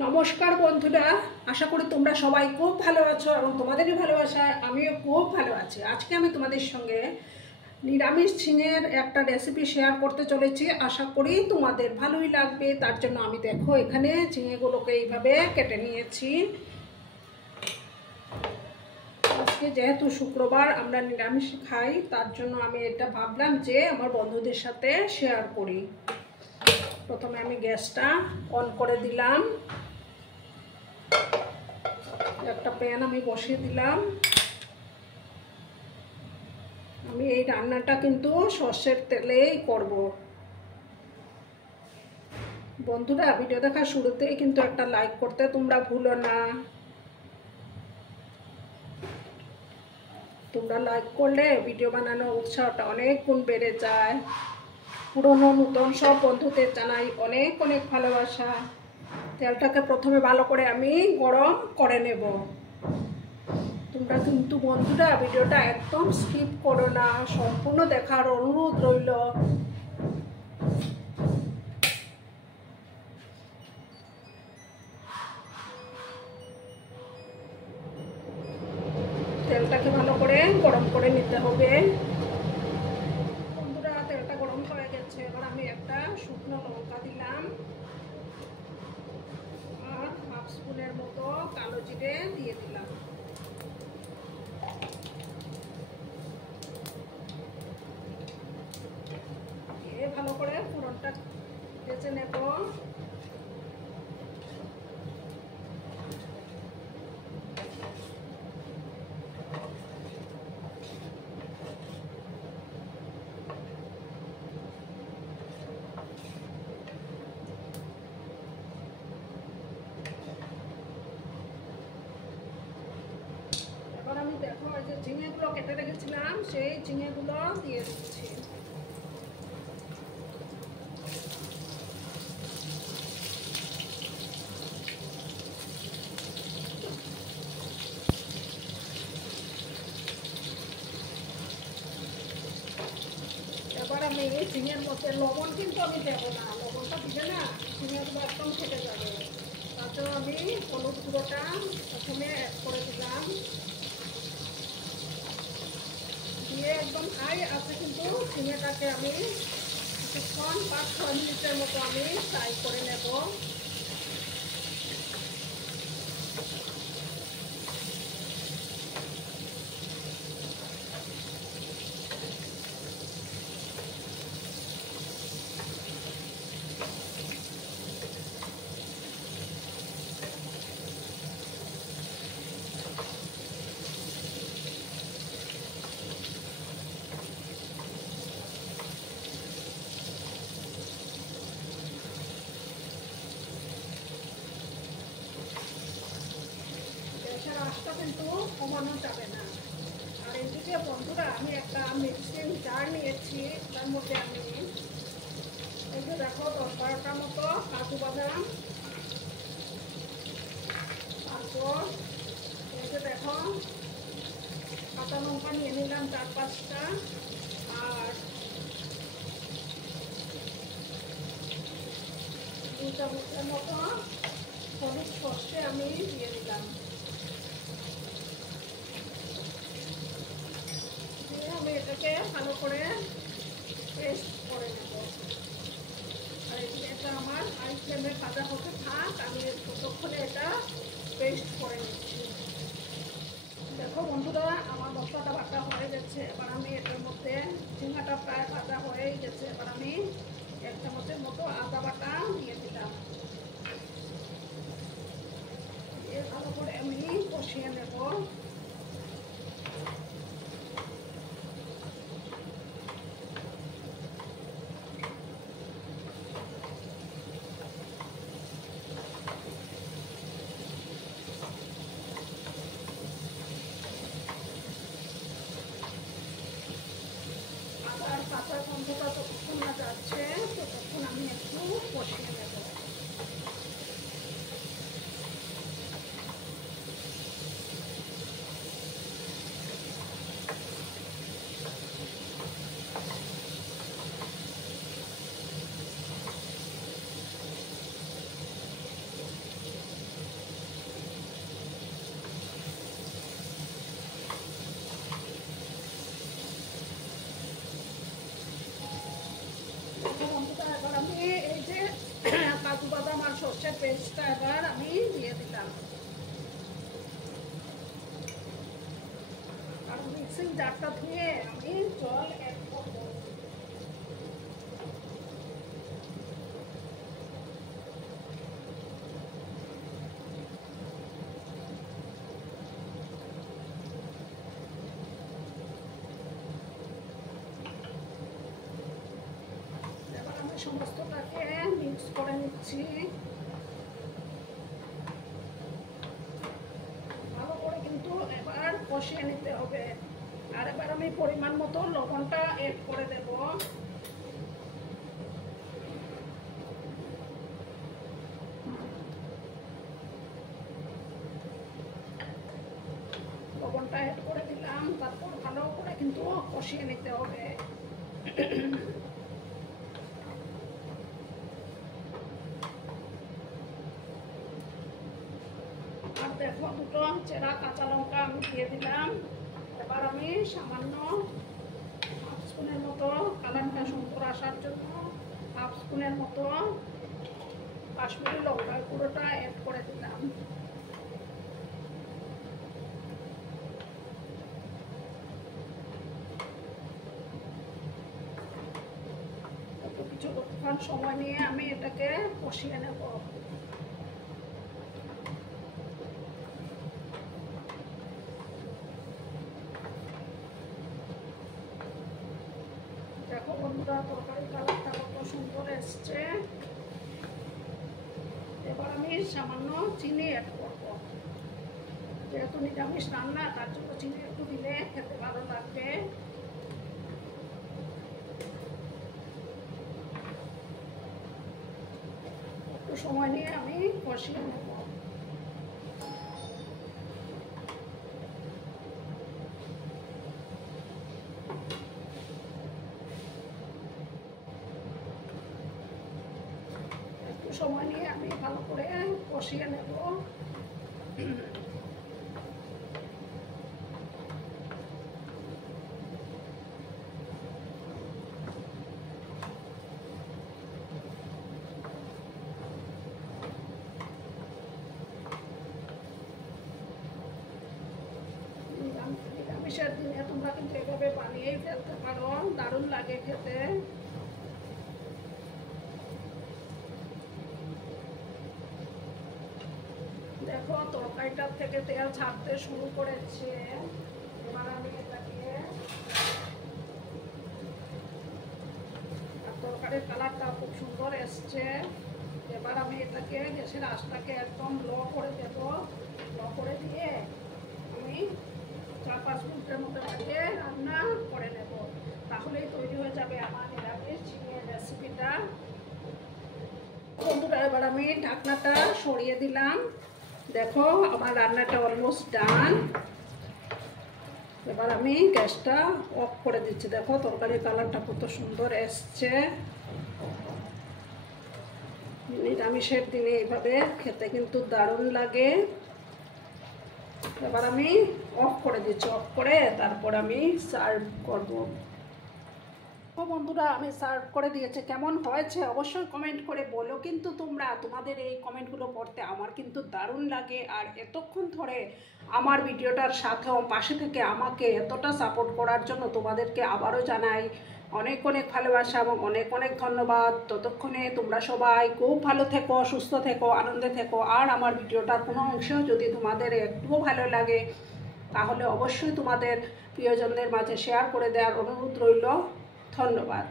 নমস্কার বন্ধুরা, আশা করি তোমরা সবাই খুব ভালো আছো এবং তোমাদেরই ভালোবাসায় আমিও খুব ভালো আছি। আজকে আমি তোমাদের সঙ্গে নিরামিষ ঝিঙের একটা রেসিপি শেয়ার করতে চলেছি। আশা করি তোমাদের ভালোই লাগবে। তার জন্য আমি দেখো এখানে ঝিঙেগুলোকে এইভাবে কেটে নিয়েছি। আজকে যেহেতু শুক্রবার আমরা নিরামিষ খাই, তার জন্য আমি এটা ভাবলাম যে আমার বন্ধুদের সাথে শেয়ার করি। প্রথমে আমি গ্যাসটা অন করে দিলাম, একটা প্যান আমি বসিয়ে দিলাম। আমি এই রান্নাটা কিন্তু সর্ষের তেলেই করব। বন্ধুরা, ভিডিও দেখার শুরুতেই কিন্তু একটা লাইক করতে তোমরা ভুলো না। তোমরা লাইক করলে ভিডিও বানানোর উৎসাহটা অনেক গুণ বেড়ে যায়। পুরনো নতুন সব বন্ধুদের জানাই অনেক অনেক ভালোবাসা। তেলটাকে প্রথমে ভালো করে আমি গরম করে নেব। তোমরা কিন্তু বন্ধুরা ভিডিওটা একদম স্কিপ করো না, সম্পূর্ণ দেখার অনুরোধ রইল। তেলটাকে ভালো করে গরম করে নিতে হবে। বন্ধুরা, তেলটা গরম হয়ে গেছে। এবার আমি একটা শুকনো লঙ্কা দিলাম আর হাফ স্পুনের মতো কালো জিরে দিয়ে দিলাম। ভালো করে ফোড়নটা ভেজে নেব। এবার আমি দেখো এই যে ঝিঙেগুলো কেটে রেখেছিলাম, সেই ঝিঙেগুলো দিয়ে দিচ্ছি। এবার আমি ঝিঙের মধ্যে লবণ কিন্তু আমি দেবো না, লবণটা দিলে না ঝিঙেগুলো একদম কেটে যাবে। তার জন্য আমি হলুদ গুঁড়োটা প্রথমে অ্যাড করে দিলাম। দিয়ে একদম হাই আছে কিন্তু ঝিঙেটাকে আমি কিছুক্ষণ 5-6 মিনিটের মতো আমি ফ্রাই করে নেব। আঁচটা কিন্তু কমানো যাবে না। আর এদিকে বন্ধুরা আমি একটা মিক্সিং জার নিয়েছি, তার মধ্যে আমি এই যে দেখো 10-12টা মতো কাজু বাদাম, তারপর এই যে দেখো কাঁচা লঙ্কা নিয়ে নিলাম 4-5টা, আর 2 চামচের মতো হলুদ সর্ষে আমি দিয়ে দিলাম। আমি এটাকে ভালো করে পেস্ট করে নেব। আর এটা আমার হাই ফ্লেমে ভাজা হতে থাক, আমি ততক্ষণে এটা পেস্ট করে নিচ্ছি। দেখো বন্ধুরা, আমার মশলাটা বাটা হয়ে গেছে। এবার আমি এটার মধ্যে ঝিঙাটা প্রায় ভাজা হয়েই গেছে। এবার আমি 1 চামচের মতো আদা বাটা দিয়ে দিলাম। দিয়ে ভালো করে আমি কষিয়ে নেব। কাঁচা গন্ধটা যতক্ষণ না যাচ্ছে ততক্ষণ আমি একটু কষিয়ে নেব। নিরামিষের পেস্টটা এবার আমি দিয়ে দিলাম। আর মিক্সিং জারটা ধুয়ে আমি জল অ্যাড করব। এবার আমি সমস্তটাকে মিক্স করে নিচ্ছি। ভালো করে কিন্তু এবার কষিয়ে নিতে হবে। আর এবার আমি পরিমাণ মতো লবণটা এড করে দেব। লবণটা এড করে দিলাম, তারপর ভালো করে কিন্তু কষিয়ে নিতে হবে। আর দেখো দুটো চেরা কাঁচা লঙ্কা আমি দিয়ে দিলাম। এবার আমি সামান্য হাফ স্পুনের মতো কালারটা সুন্দর আসার জন্য হাফ স্পুনের মতো কাশ্মীরি লঙ্কার গুঁড়োটা অ্যাড করে দিলাম। কিছুক্ষণ সময় নিয়ে আমি এটাকে কষিয়ে নেব। দেখো বন্ধুরা, তরকারি কালারটা কত সুন্দর এসছে। এবার আমি সামান্য চিনি অ্যাড করব। যেহেতু নিরামিষ রান্না, তার জন্য চিনি একটু দিলে খেতে ভালো লাগবে। একটু সময় নিয়ে আমি কষিয়ে নেব। সময় নিয়ে আমি ভালো করে কষিয়ে নেব। নিরামিষের দিনে তোমরা কিন্তু এভাবে বানিয়েই ফেলতে পারো, দারুণ লাগে খেতে। দেখো তরকারিটার থেকে তেল ছাড়তে শুরু করেছে। এবার আমি এটাকে, আর তরকারির কালারটা খুব সুন্দর এসছে। এবার আমি এটাকে গ্যাসের আঁচটাকে একদম লো করে দেব। লো করে দিয়ে আমি 4-5 মিনিটের মতো এটাকে রান্না করে নেব। তাহলেই তৈরি হয়ে যাবে আমার নিরামিষ ঝিঙের রেসিপিটা। বন্ধুরা, এবার আমি ঢাকনাটা সরিয়ে দিলাম। দেখো আমার রান্নাটা অলমোস্ট ডান। এবার আমি গ্যাসটা অফ করে দিচ্ছি। দেখো তরকারির কালারটা কত সুন্দর এসছে। নিরামিষের দিনে এইভাবে খেতে কিন্তু দারুণ লাগে। এবার আমি অফ করে দিচ্ছি। অফ করে তারপর আমি সার্ভ করব। বন্ধুরা, আমি সার্ভ করে দিয়েছি। কেমন হয়েছে অবশ্যই কমেন্ট করে বলো কিন্তু তোমরা। তোমাদের এই কমেন্টগুলো পড়তে আমার কিন্তু দারুণ লাগে। আর এতক্ষণ ধরে আমার ভিডিওটার সাথেও পাশে থেকে আমাকে এতটা সাপোর্ট করার জন্য তোমাদেরকে আবারও জানাই অনেক অনেক ভালোবাসা এবং অনেক অনেক ধন্যবাদ। ততক্ষণে তোমরা সবাই খুব ভালো থেকো, সুস্থ থেকো, আনন্দে থেকো। আর আমার ভিডিওটার কোনো অংশ যদি তোমাদের একটুও ভালো লাগে তাহলে অবশ্যই তোমাদের প্রিয়জনদের মাঝে শেয়ার করে দেওয়ার অনুরোধ রইল। ধন্যবাদ।